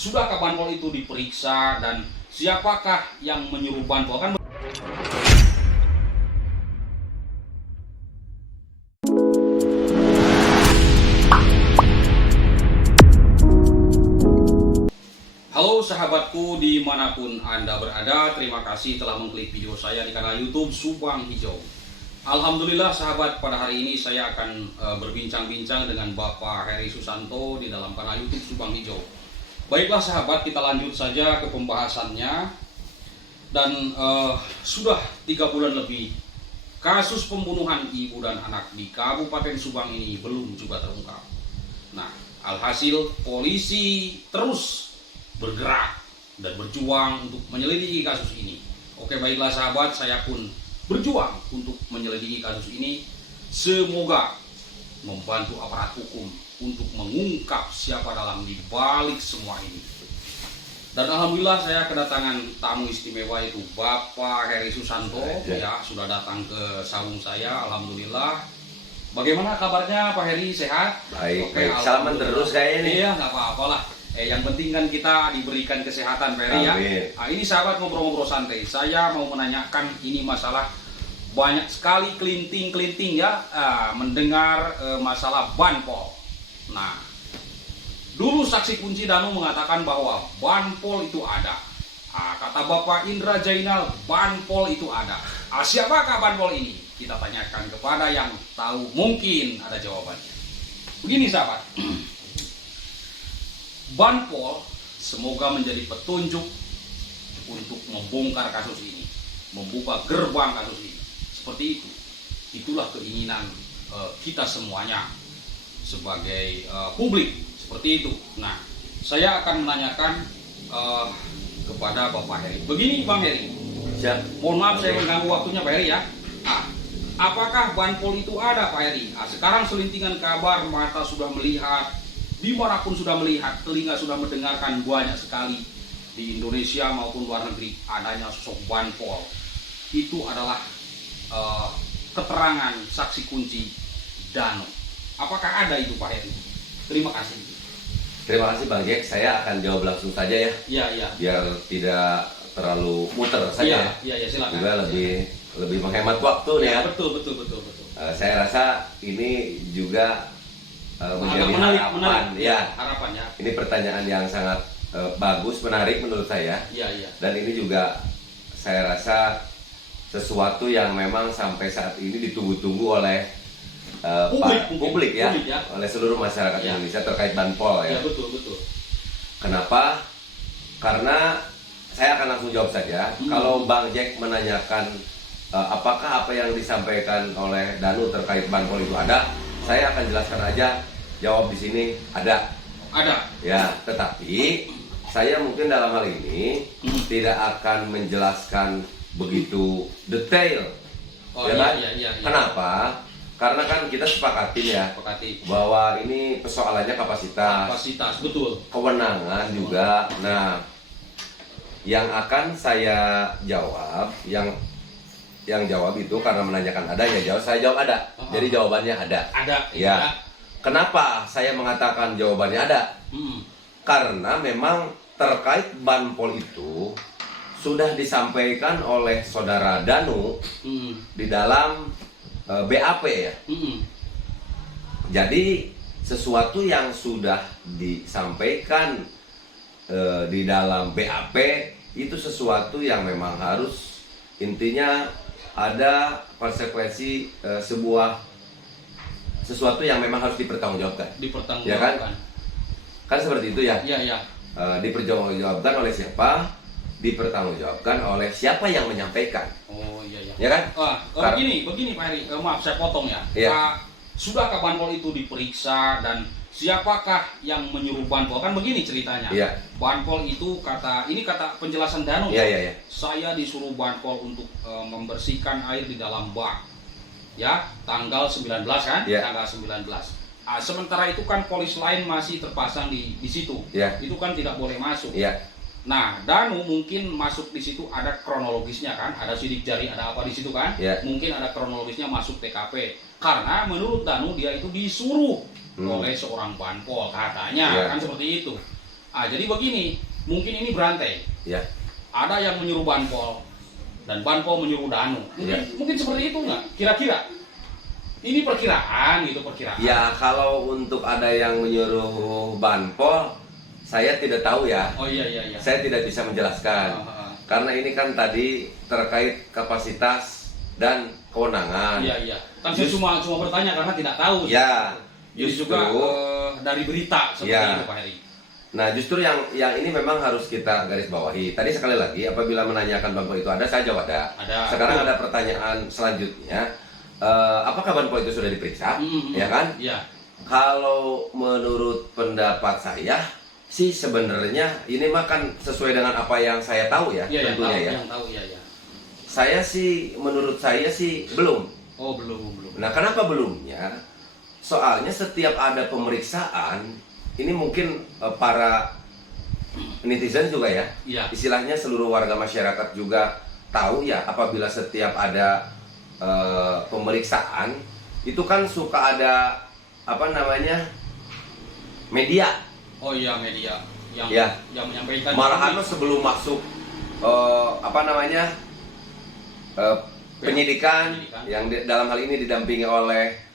Sudahkah Banpol itu diperiksa dan siapakah yang menyuruh Banpol? Halo sahabatku dimanapun Anda berada, terima kasih telah mengklik video saya di kanal YouTube Subang Hijau. Alhamdulillah sahabat, pada hari ini saya akan berbincang-bincang dengan Bapak Heri Susanto di dalam kanal YouTube Subang Hijau. Baiklah sahabat, kita lanjut saja ke pembahasannya. Dan sudah 3 bulan lebih kasus pembunuhan ibu dan anak di Kabupaten Subang ini belum juga terungkap. Nah, alhasil polisi terus bergerak dan berjuang untuk menyelidiki kasus ini. Oke, baiklah sahabat, saya pun berjuang untuk menyelidiki kasus ini. Semoga membantu aparat hukum untuk mengungkap siapa dalang di balik semua ini. Dan alhamdulillah saya kedatangan tamu istimewa, yaitu Bapak Heri Susanto. Ya, sudah datang ke saung saya. Alhamdulillah. Bagaimana kabarnya Pak Heri, sehat? Baik, baik. Salaman terus kayak ini. Iya, nggak apa-apalah. Yang penting kan kita diberikan kesehatan, Pak Heri, ya. Nah, ini sahabat ngobrol-ngobrol santai. Saya mau menanyakan ini masalah banyak sekali kelinting-kelinting ya mendengar masalah Banpol. Nah, dulu saksi kunci Danu mengatakan bahwa Banpol itu ada. Kata Bapak Indra Jainal, Banpol itu ada. Siapakah Banpol ini? Kita tanyakan kepada yang tahu, mungkin ada jawabannya. Begini sahabat, Banpol semoga menjadi petunjuk untuk membongkar kasus ini, membuka gerbang kasus ini. Seperti itu. Itulah keinginan kita semuanya sebagai publik, seperti itu. Nah, saya akan menanyakan kepada Bapak Heri. Begini Bang Heri. Siap. Mohon maaf saya mengganggu waktunya Pak Heri ya. Apakah Banpol itu ada Pak Heri? Sekarang selintingan kabar, mata sudah melihat, dimanapun sudah melihat, telinga sudah mendengarkan banyak sekali di Indonesia maupun luar negeri adanya sosok Banpol. Itu adalah keterangan saksi kunci Danu. Apakah ada itu Pak Heri? Terima kasih. Terima kasih Bang Jack. Saya akan jawab langsung saja ya. Iya, iya. Biar tidak terlalu muter saja. Iya, silakan. Juga lebih menghemat waktu nih ya. Betul. Saya rasa ini juga menjadi harapan. Ya, harapan ya. Ini pertanyaan yang sangat bagus, menarik menurut saya. Iya. Dan ini juga saya rasa sesuatu yang memang sampai saat ini ditunggu-tunggu oleh publik ya, oleh seluruh masyarakat Indonesia terkait Banpol ya. Iya, betul. Kenapa? Karena saya akan langsung jawab saja. Kalau Bang Jack menanyakan apakah apa yang disampaikan oleh Danu terkait Banpol itu ada, saya akan jelaskan aja. Jawab di sini ada. Ada. Ya, tetapi saya mungkin dalam hal ini tidak akan menjelaskan begitu detail. Iya. Kenapa? Karena kan kita sepakatin ya bahwa ini persoalannya kapasitas, betul. Kewenangan juga. Nah, yang akan saya jawab, yang jawab itu karena menanyakan ada, ya jawab, saya jawab ada. Jadi jawabannya ada. Ada. Ya. Kenapa saya mengatakan jawabannya ada? Karena memang terkait Banpol itu sudah disampaikan oleh saudara Danu di dalam BAP ya. Jadi sesuatu yang sudah disampaikan di dalam BAP itu sesuatu yang memang harus, intinya ada konsekuensi sesuatu yang memang harus dipertanggungjawabkan. Ya kan? Kan seperti itu ya. Iya. Dipertanggungjawabkan oleh siapa? Dipertanggungjawabkan oleh siapa yang menyampaikan. Oh iya. Ya kan? Begini Pak Heri, maaf saya potong ya. Iya. Sudahkah Banpol itu diperiksa dan siapakah yang menyuruh Banpol? Kan begini ceritanya. Iya. Banpol itu kata penjelasan Danu. Iya. Saya disuruh Banpol untuk membersihkan air di dalam bak. Ya, tanggal 19 kan? Iya. Tanggal 19. Sementara itu kan polis lain masih terpasang di situ. Iya. Itu kan tidak boleh masuk. Iya. Nah, Danu mungkin masuk di situ, ada kronologisnya kan, ada sidik jari, ada apa di situ kan? Yeah. Mungkin ada kronologisnya masuk TKP. Karena menurut Danu dia itu disuruh oleh seorang Banpol katanya, kan seperti itu. Jadi begini, mungkin ini berantai. Ya. Ada yang menyuruh Banpol dan Banpol menyuruh Danu. Mungkin seperti itu nggak? Kira-kira? Ini perkiraan gitu, perkiraan. Ya, kalau untuk ada yang menyuruh Banpol, saya tidak tahu ya. Oh iya. Saya tidak bisa menjelaskan. Karena ini kan tadi terkait kapasitas dan kewenangan. Iya. Kan saya cuma bertanya karena tidak tahu. Ya, Jadi justru juga dari berita seperti itu Pak Heri. Nah, justru yang ini memang harus kita garis bawahi. Tadi sekali lagi, apabila menanyakan Banpol itu ada, saya jawab ada. Sekarang ada pertanyaan selanjutnya. Apakah Banpol itu sudah diperiksa? Ya kan? Iya. Kalau menurut pendapat saya sih sebenarnya ini mah kan sesuai dengan apa yang saya tahu ya, tentunya ya. Yang tahu ya. Saya sih, menurut saya sih belum. Oh, belum. Nah, kenapa belumnya? Soalnya setiap ada pemeriksaan, ini mungkin para netizen juga ya, istilahnya seluruh warga masyarakat juga tahu ya, apabila setiap ada pemeriksaan itu kan suka ada media. Oh iya, media yang menyampaikan. Malahan sebelum masuk penyidikan yang dalam hal ini didampingi oleh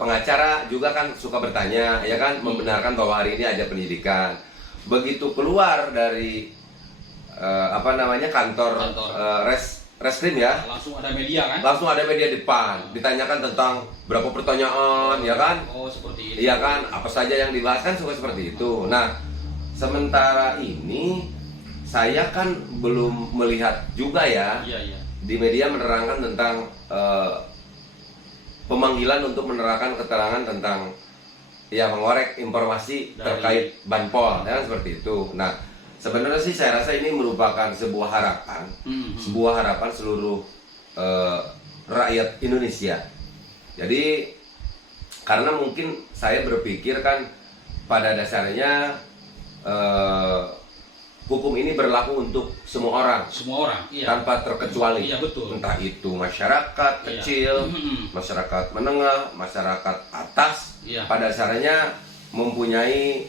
pengacara juga kan suka bertanya, ya kan, membenarkan bahwa hari ini ada penyidikan. Begitu keluar dari kantor reskrim ya, langsung ada media kan? Langsung ada media depan, ditanyakan tentang berapa pertanyaan, ya kan? Oh, seperti itu. Iya kan, apa saja yang dibahas kan suka seperti itu. Nah, sementara ini saya kan belum melihat juga ya. Iya. Di media menerangkan tentang pemanggilan untuk menerangkan keterangan tentang mengorek informasi terkait Banpol, ya kan, seperti itu. Nah, sebenarnya sih saya rasa ini merupakan sebuah harapan, seluruh rakyat Indonesia. Jadi karena mungkin saya berpikir kan pada dasarnya hukum ini berlaku untuk semua orang, iya. Tanpa terkecuali. Iya, betul. Entah itu masyarakat kecil, masyarakat menengah, masyarakat atas, pada dasarnya mempunyai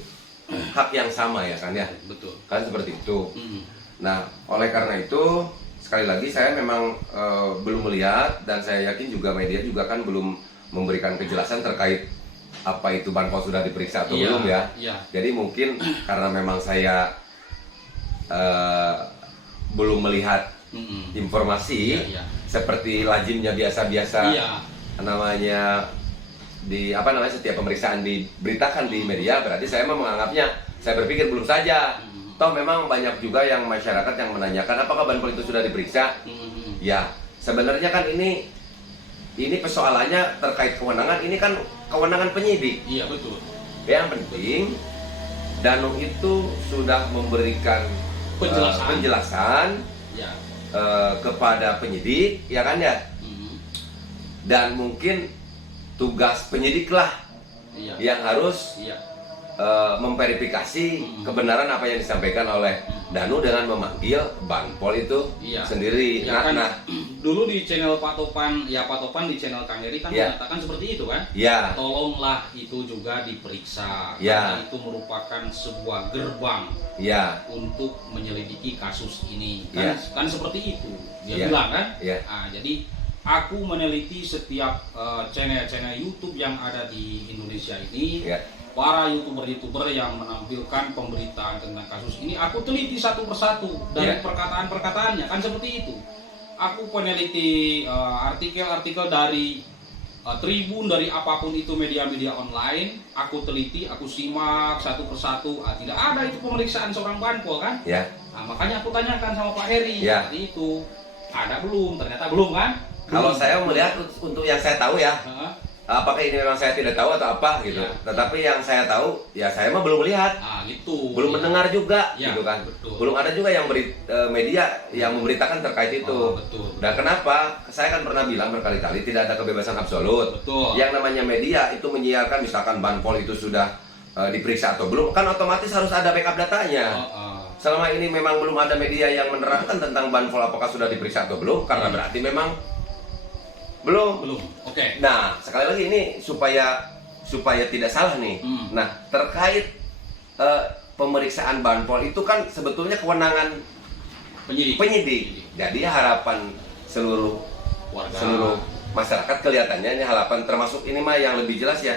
hak yang sama ya kan ya. Betul. Kan seperti itu. Nah, oleh karena itu sekali lagi saya memang belum melihat, dan saya yakin juga media juga kan belum memberikan kejelasan terkait apa itu Banpol sudah diperiksa atau belum ya. Jadi mungkin karena memang saya belum melihat informasi seperti lazimnya biasa-biasa namanya setiap pemeriksaan diberitakan di media, berarti saya memang menganggapnya, saya berpikir belum saja. Toh memang banyak juga yang masyarakat yang menanyakan apakah Banpol itu sudah diperiksa. Ya, sebenarnya kan ini persoalannya terkait kewenangan, ini kan kewenangan penyidik. Iya, betul. Yang penting Danu itu sudah memberikan penjelasan kepada penyidik, ya kan ya. Dan mungkin tugas penyidiklah yang harus memverifikasi kebenaran apa yang disampaikan oleh Danu dengan memanggil Banpol itu sendiri. Dulu di channel Pak Topan di channel Kang Heri kan mengatakan seperti itu kan? Tolonglah itu juga diperiksa. Karena itu merupakan sebuah gerbang untuk menyelidiki kasus ini. Kan seperti itu. Dia bilang kan? Jadi aku meneliti setiap channel YouTube yang ada di Indonesia ini. Para youtuber yang menampilkan pemberitaan tentang kasus ini, aku teliti satu persatu dari perkataan-perkataannya, kan seperti itu. Aku peneliti artikel-artikel dari Tribun, dari apapun itu media-media online, aku teliti, aku simak satu persatu. Tidak ada itu pemeriksaan seorang Banpol kan? Makanya aku tanyakan sama Pak Heri, seperti itu. Ada belum? Ternyata belum kan? Kalau saya melihat untuk yang saya tahu ya. Apakah ini memang saya tidak tahu atau apa gitu. Tetapi yang saya tahu, ya saya mah belum melihat, belum mendengar juga, gitu kan. Betul. Belum ada juga yang media yang memberitakan terkait itu. Dan kenapa? Saya kan pernah bilang berkali-kali tidak ada kebebasan absolut. Yang namanya media itu menyiarkan misalkan Banpol itu sudah diperiksa atau belum, kan otomatis harus ada backup datanya. Selama ini memang belum ada media yang menerangkan tentang Banpol apakah sudah diperiksa atau belum, karena berarti memang belum. Oke. Nah, sekali lagi ini supaya tidak salah nih. Nah, terkait pemeriksaan banpol itu kan sebetulnya kewenangan penyidik. Jadi harapan seluruh masyarakat kelihatannya ini harapan, termasuk ini mah yang lebih jelas ya.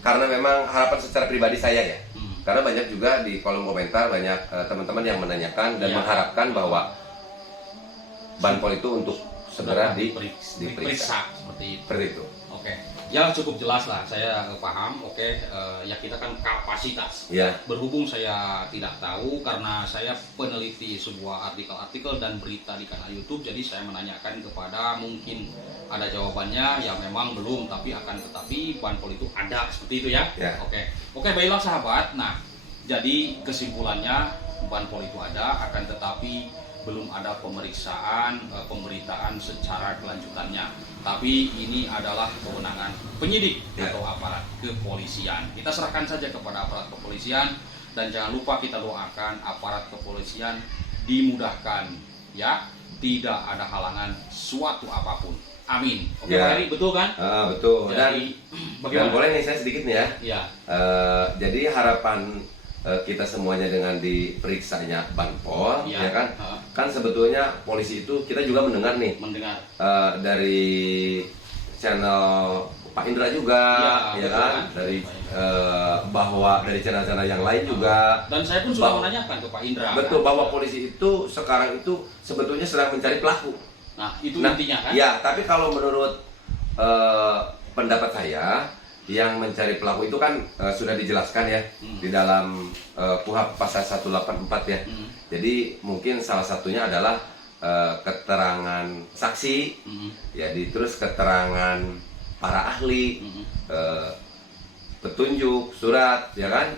Karena memang harapan secara pribadi saya ya. Karena banyak juga di kolom komentar banyak teman-teman yang menanyakan dan mengharapkan bahwa banpol itu untuk segera diperiksa seperti itu. Oke, ya cukup jelas lah, saya paham. Oke, ya kita kan kapasitas. Ya. Berhubung saya tidak tahu karena saya peneliti sebuah artikel-artikel dan berita di kanal YouTube, jadi saya menanyakan kepada mungkin ada jawabannya, ya memang belum, tapi akan tetapi banpol itu ada seperti itu ya. Ya. Oke, baiklah sahabat. Nah, jadi kesimpulannya banpol itu ada, akan tetapi belum ada pemeriksaan, pemberitaan secara kelanjutannya. Tapi ini adalah kewenangan penyidik atau aparat kepolisian. Kita serahkan saja kepada aparat kepolisian dan jangan lupa kita doakan aparat kepolisian dimudahkan ya, tidak ada halangan suatu apapun. Amin. Oke, Pak Heri, betul kan? Betul. Jadi, dan boleh nih saya sedikit nih ya. Ya. Jadi harapan kita semuanya dengan diperiksanya banpol, ya kan? Kan sebetulnya polisi itu kita juga mendengar dari channel Pak Indra juga, ya kan? Dari bahwa dari channel-channel yang lain juga. Dan saya pun sudah menanyakan ke Pak Indra. Betul, kan? Bahwa polisi itu sekarang itu sebetulnya sedang mencari pelaku. Nah, itu intinya kan? Ya, tapi kalau menurut pendapat saya, yang mencari pelaku itu kan sudah dijelaskan ya di dalam KUHP pasal 184 ya. Jadi mungkin salah satunya adalah keterangan saksi, ya, terus keterangan para ahli, petunjuk, surat, ya kan,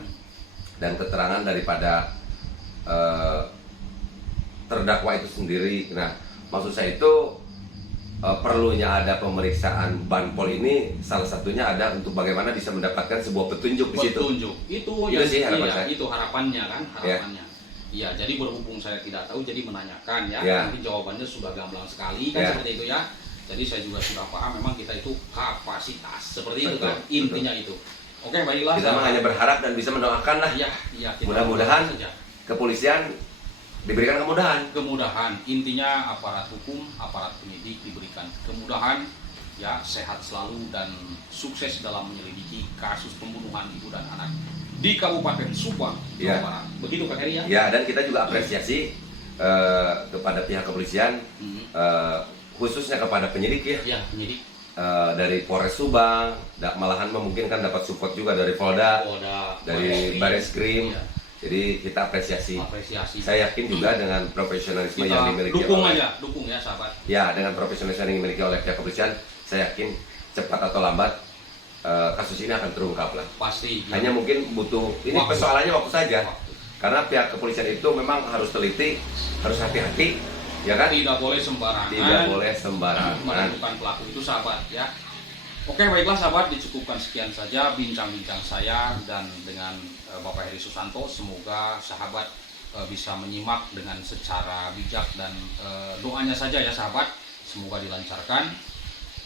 dan keterangan daripada terdakwa itu sendiri. Nah, maksud saya itu perlunya ada pemeriksaan banpol ini salah satunya ada untuk bagaimana bisa mendapatkan sebuah petunjuk di situ. Itu sih harapan saya. Itu harapannya kan, harapannya. Iya, jadi berhubung saya tidak tahu jadi menanyakan ya. Nanti jawabannya sudah gamblang sekali kan seperti itu ya. Jadi saya juga sudah paham memang kita itu kapasitas seperti itu kan intinya itu. Oke, baiklah. Kita hanya berharap dan bisa mendoakan lah. Iya, mudah-mudahan kepolisian diberikan kemudahan. Intinya aparat hukum, aparat penyidik diberikan kemudahan, ya, sehat selalu dan sukses dalam menyelidiki kasus pembunuhan ibu dan anak di Kabupaten Subang, Jawa Barat. Begitu Pak Heri ya? Ya, dan kita juga apresiasi kepada pihak kepolisian, khususnya kepada penyidik ya. Ya, penyidik. Dari Polres Subang, malahan memungkinkan dapat support juga dari Polda, dari Bareskrim. Ya. Jadi kita apresiasi. Saya yakin juga dengan profesionalisme yang dimiliki dukung ya sahabat. Ya, dengan profesionalisme yang dimiliki oleh pihak kepolisian, saya yakin cepat atau lambat kasus ini akan terungkap lah. Pasti. Hanya mungkin butuh persoalannya waktu saja. Karena pihak kepolisian itu memang harus teliti, harus hati-hati, ya kan? Tidak boleh sembarangan menemukan pelaku itu sahabat ya. Oke, baiklah sahabat, dicukupkan sekian saja bincang-bincang saya dan dengan Bapak Heri Susanto. Semoga sahabat bisa menyimak dengan secara bijak dan doanya saja ya sahabat. Semoga dilancarkan.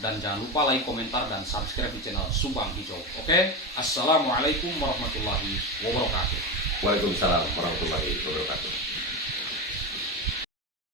Dan jangan lupa like, komentar, dan subscribe di channel Subang Hijau. Oke, Assalamualaikum warahmatullahi wabarakatuh. Waalaikumsalam warahmatullahi wabarakatuh.